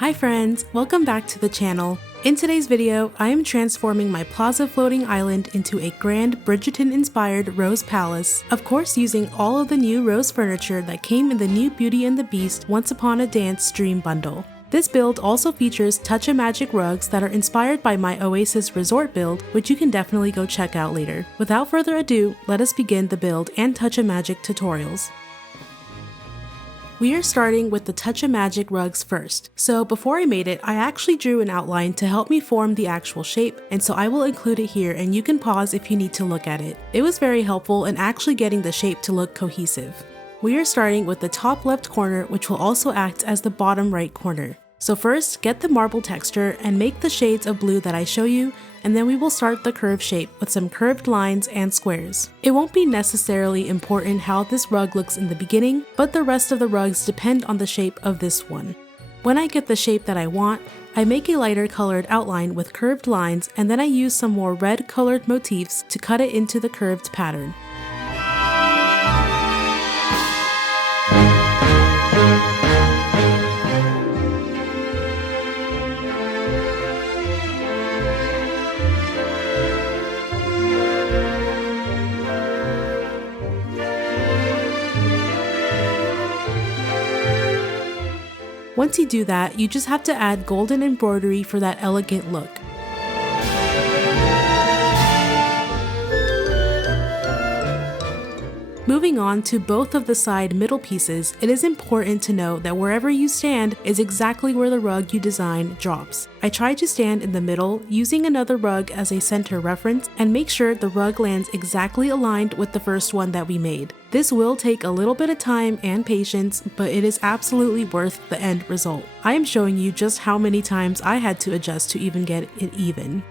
Hi friends, welcome back to the channel. In today's video, I am transforming my plaza floating island into a grand Bridgerton-inspired Rose Palace, of course using all of the new rose furniture that came in the new Beauty and the Beast Once Upon a Dance Dream bundle. This build also features Touch of Magic rugs that are inspired by my Oasis Resort build, which you can definitely go check out later. Without further ado, let us begin the build and Touch of Magic tutorials. We are starting with the Touch of Magic rugs first. So before I made it, I actually drew an outline to help me form the actual shape, and so I will include it here and you can pause if you need to look at it. It was very helpful in actually getting the shape to look cohesive. We are starting with the top left corner, which will also act as the bottom right corner. So first, get the marble texture and make the shades of blue that I show you, and then we will start the curve shape with some curved lines and squares. It won't be necessarily important how this rug looks in the beginning, but the rest of the rugs depend on the shape of this one. When I get the shape that I want, I make a lighter colored outline with curved lines, and then I use some more red colored motifs to cut it into the curved pattern. Once you do that, you just have to add golden embroidery for that elegant look. Moving on to both of the side middle pieces, it is important to know that wherever you stand is exactly where the rug you design drops. I try to stand in the middle, using another rug as a center reference, and make sure the rug lands exactly aligned with the first one that we made. This will take a little bit of time and patience, but it is absolutely worth the end result. I am showing you just how many times I had to adjust to even get it even.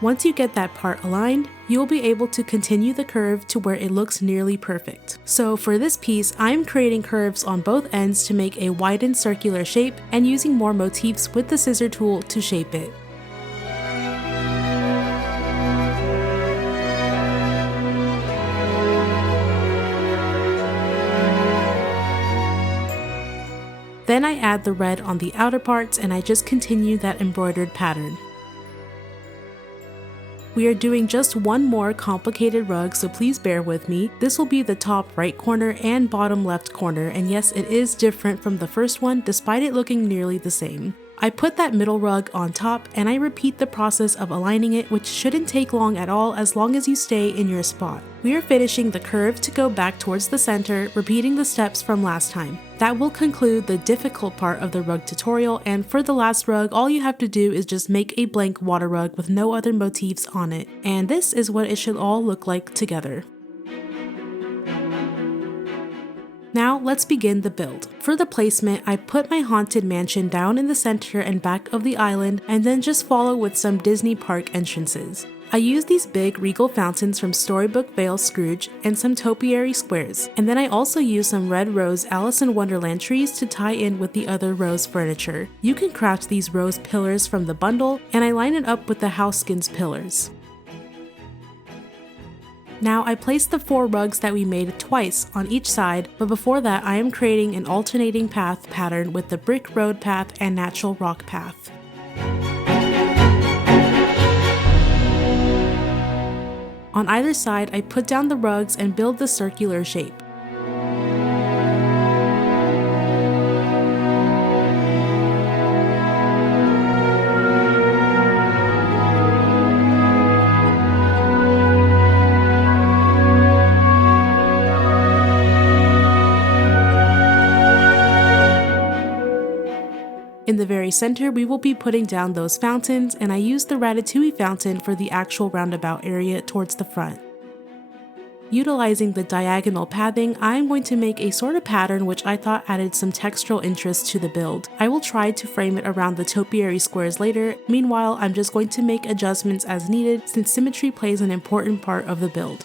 Once you get that part aligned, you'll be able to continue the curve to where it looks nearly perfect. So for this piece, I'm creating curves on both ends to make a widened circular shape and using more motifs with the scissor tool to shape it. Then I add the red on the outer parts and I just continue that embroidered pattern. We are doing just one more complicated rug, so please bear with me. This will be the top right corner and bottom left corner, and yes, it is different from the first one despite it looking nearly the same. I put that middle rug on top and I repeat the process of aligning it, which shouldn't take long at all as long as you stay in your spot. We are finishing the curve to go back towards the center, repeating the steps from last time. That will conclude the difficult part of the rug tutorial, and for the last rug, all you have to do is just make a blank water rug with no other motifs on it. And this is what it should all look like together. Now let's begin the build. For the placement, I put my haunted mansion down in the center and back of the island and then just follow with some Disney park entrances. I use these big regal fountains from Storybook Vale Scrooge and some topiary squares, and then I also use some red rose Alice in Wonderland trees to tie in with the other rose furniture. You can craft these rose pillars from the bundle, and I line it up with the Houseskins pillars. Now I place the 4 rugs that we made twice on each side, but before that I am creating an alternating path pattern with the brick road path and natural rock path. On either side, I put down the rugs and build the circular shape. In the very center, we will be putting down those fountains, and I used the Ratatouille fountain for the actual roundabout area towards the front. Utilizing the diagonal pathing, I am going to make a sort of pattern which I thought added some textural interest to the build. I will try to frame it around the topiary squares later. Meanwhile, I'm just going to make adjustments as needed since symmetry plays an important part of the build.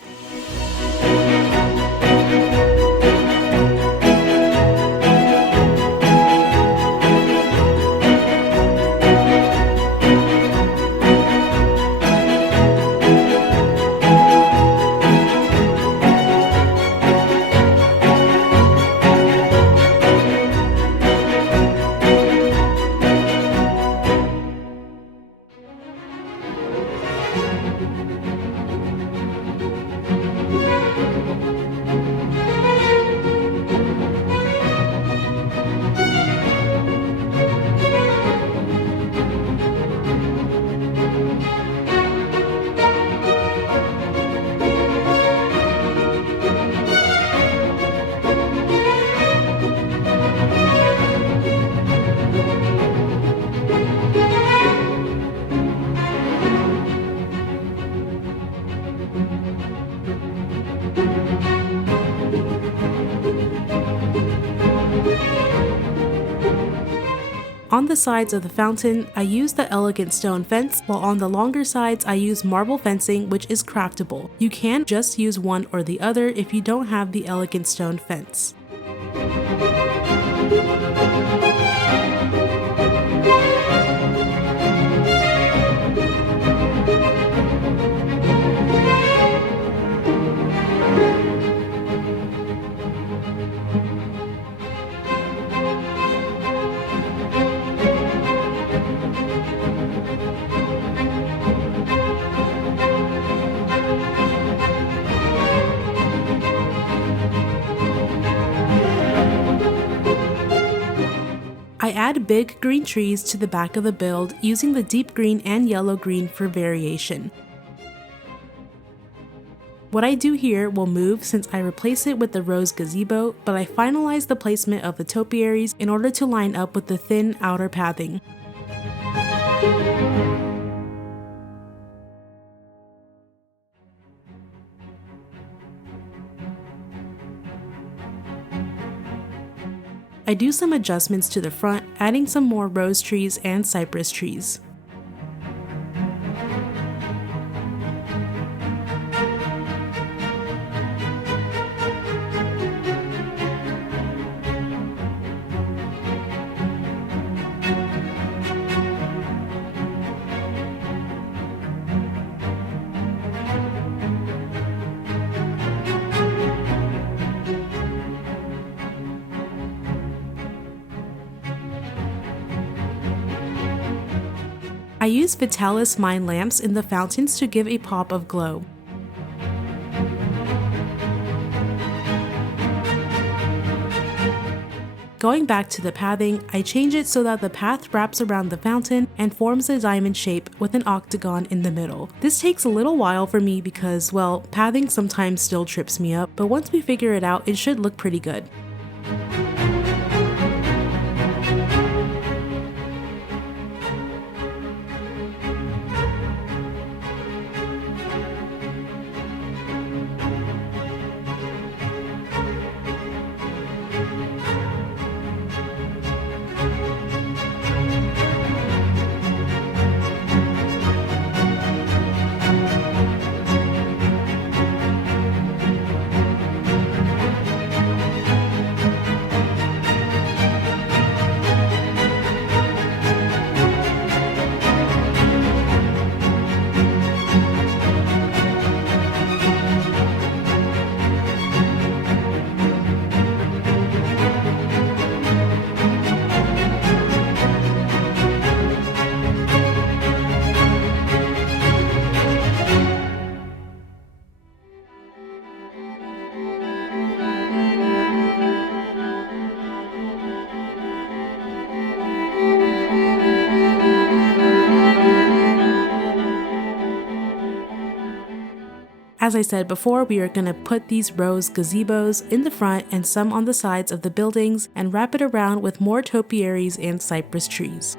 On the sides of the fountain, I use the elegant stone fence, while on the longer sides I use marble fencing, which is craftable. You can just use one or the other if you don't have the elegant stone fence. I add big green trees to the back of the build using the deep green and yellow green for variation. What I do here will move since I replace it with the rose gazebo, but I finalize the placement of the topiaries in order to line up with the thin outer pathing. I do some adjustments to the front, adding some more rose trees and cypress trees. I use Vitalis Mine lamps in the fountains to give a pop of glow. Going back to the pathing, I change it so that the path wraps around the fountain and forms a diamond shape with an octagon in the middle. This takes a little while for me because, well, pathing sometimes still trips me up, but once we figure it out, it should look pretty good. As I said before, we are going to put these rose gazebos in the front and some on the sides of the buildings and wrap it around with more topiaries and cypress trees.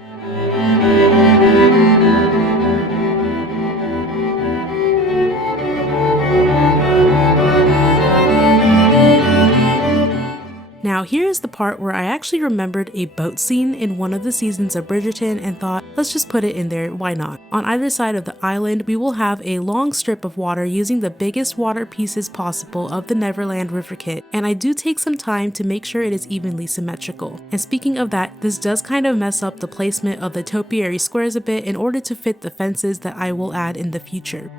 Now here's the part where I actually remembered a boat scene in one of the seasons of Bridgerton and thought, let's just put it in there, why not? On either side of the island, we will have a long strip of water using the biggest water pieces possible of the Neverland River Kit, and I do take some time to make sure it is evenly symmetrical. And speaking of that, this does kind of mess up the placement of the topiary squares a bit in order to fit the fences that I will add in the future.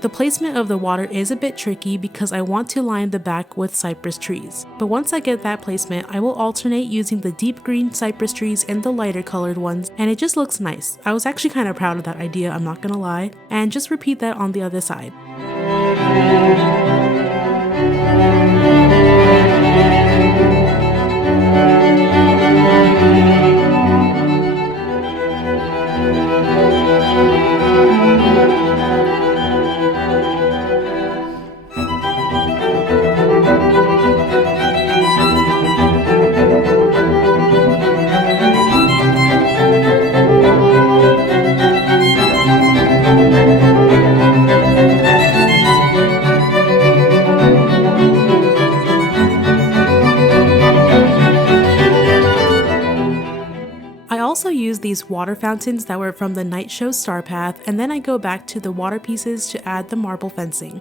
The placement of the water is a bit tricky because I want to line the back with cypress trees. But once I get that placement, I will alternate using the deep green cypress trees and the lighter colored ones, and it just looks nice. I was actually kind of proud of that idea, I'm not gonna lie. And just repeat that on the other side. water fountains that were from the night show Star Path, and then I go back to the water pieces to add the marble fencing.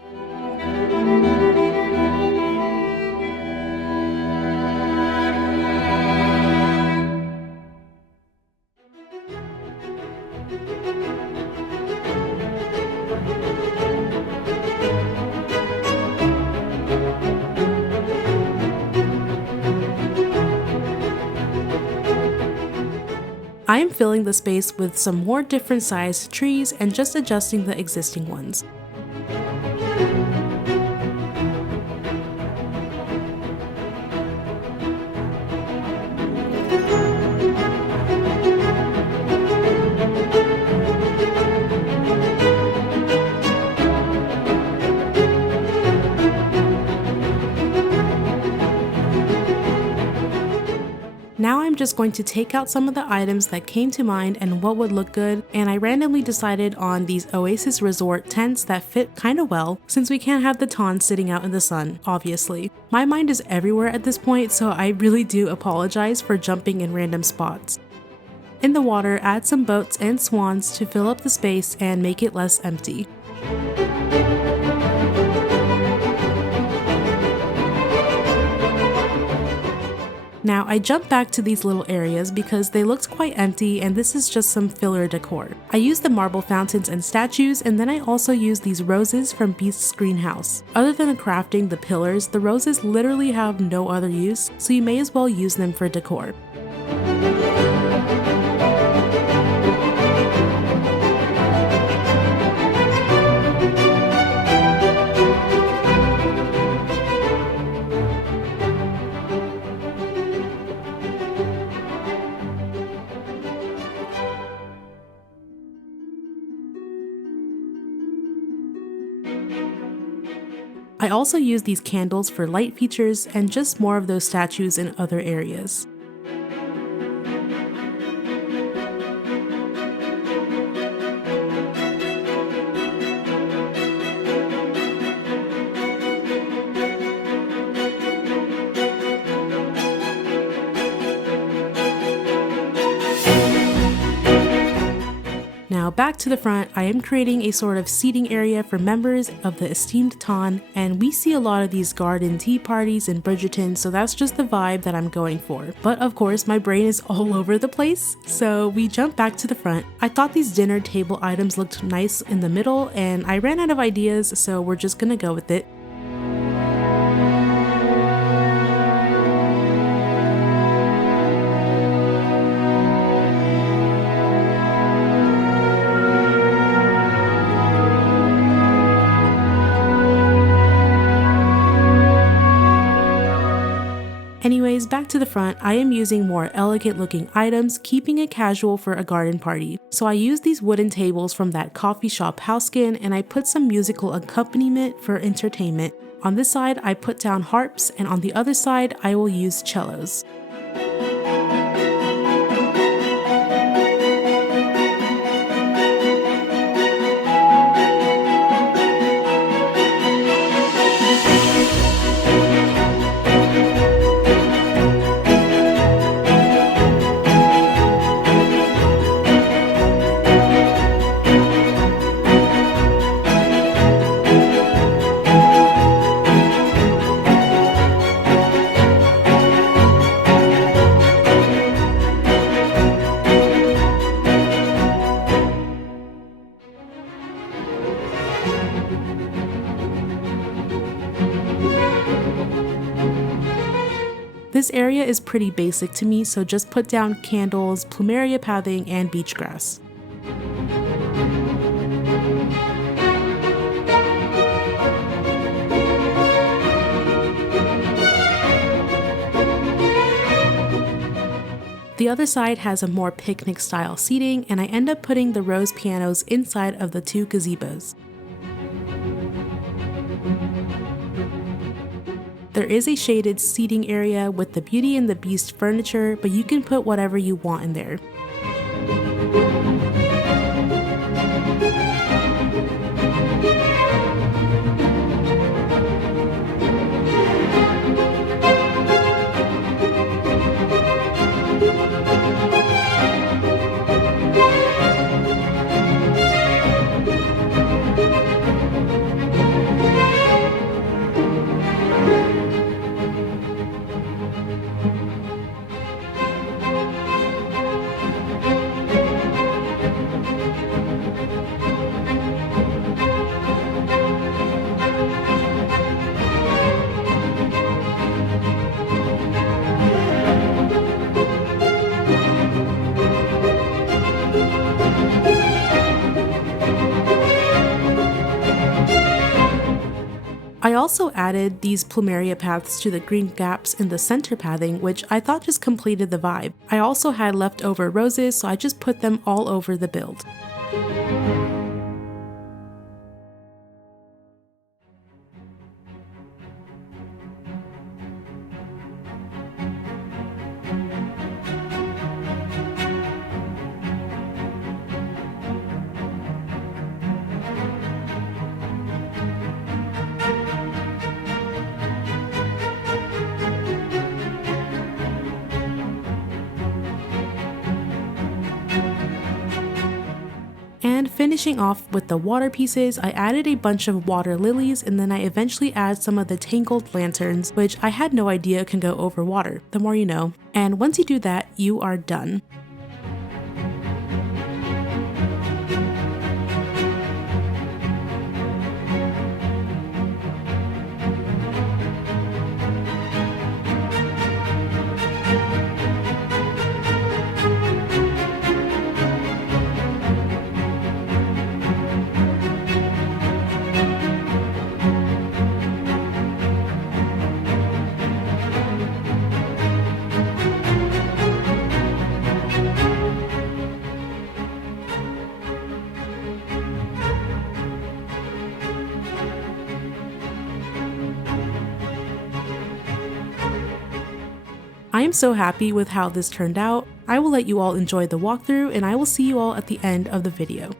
I am filling the space with some more different sized trees and just adjusting the existing ones. Now I'm just going to take out some of the items that came to mind and what would look good, and I randomly decided on these Oasis Resort tents that fit kinda well since we can't have the Ton sitting out in the sun, obviously. My mind is everywhere at this point, so I really do apologize for jumping in random spots. In the water, add some boats and swans to fill up the space and make it less empty. Now I jump back to these little areas because they looked quite empty and this is just some filler decor. I used the marble fountains and statues, and then I also used these roses from Beast's greenhouse. Other than crafting the pillars, the roses literally have no other use, so you may as well use them for decor. I also use these candles for light features and just more of those statues in other areas. Now back to the front, I am creating a sort of seating area for members of the esteemed Ton, and we see a lot of these garden tea parties in Bridgerton, so that's just the vibe that I'm going for. But of course, my brain is all over the place, so we jump back to the front. I thought these dinner table items looked nice in the middle, and I ran out of ideas, so we're just gonna go with it. Anyways, back to the front, I am using more elegant looking items, keeping it casual for a garden party. So I used these wooden tables from that coffee shop Houseskin, and I put some musical accompaniment for entertainment. On this side, I put down harps, and on the other side, I will use cellos. This area is pretty basic to me, so just put down candles, plumeria pathing, and beach grass. The other side has a more picnic style seating, and I end up putting the rose pianos inside of the two gazebos. There is a shaded seating area with the Beauty and the Beast furniture, but you can put whatever you want in there. I also added these plumeria paths to the green gaps in the center pathing, which I thought just completed the vibe. I also had leftover roses, so I just put them all over the build. And finishing off with the water pieces, I added a bunch of water lilies, and then I eventually add some of the tangled lanterns, which I had no idea can go over water. The more you know. And once you do that, you are done. I am so happy with how this turned out. I will let you all enjoy the walkthrough, and I will see you all at the end of the video.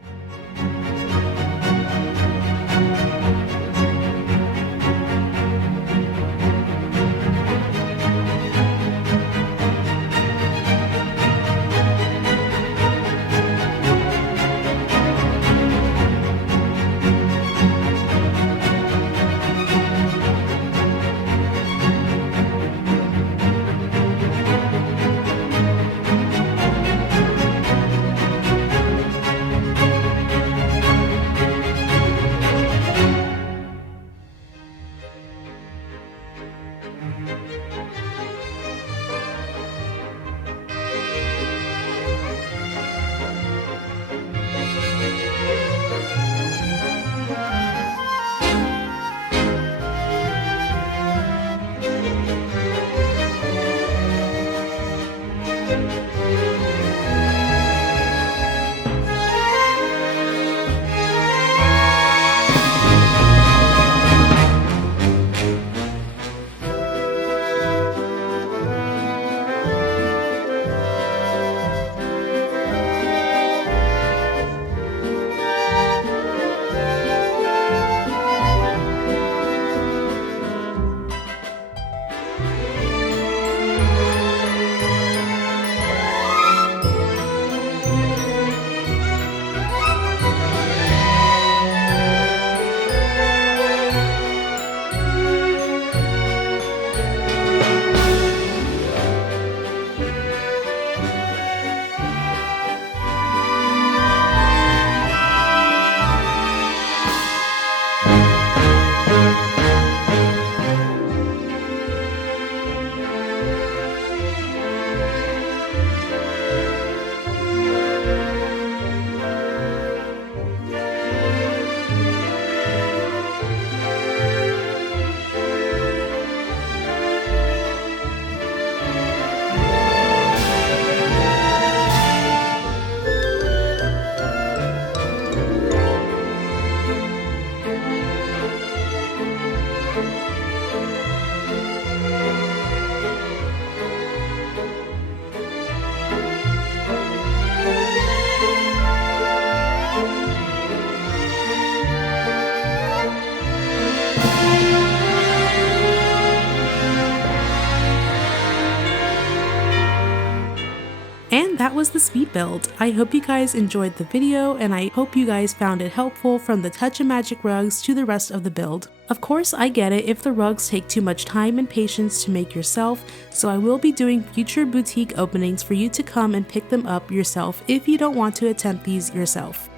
And that was the speed build. I hope you guys enjoyed the video, and I hope you guys found it helpful from the Touch of Magic rugs to the rest of the build. Of course, I get it if the rugs take too much time and patience to make yourself, so I will be doing future boutique openings for you to come and pick them up yourself if you don't want to attempt these yourself.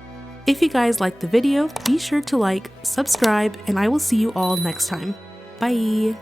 If you guys liked the video, be sure to like, subscribe, and I will see you all next time. Bye!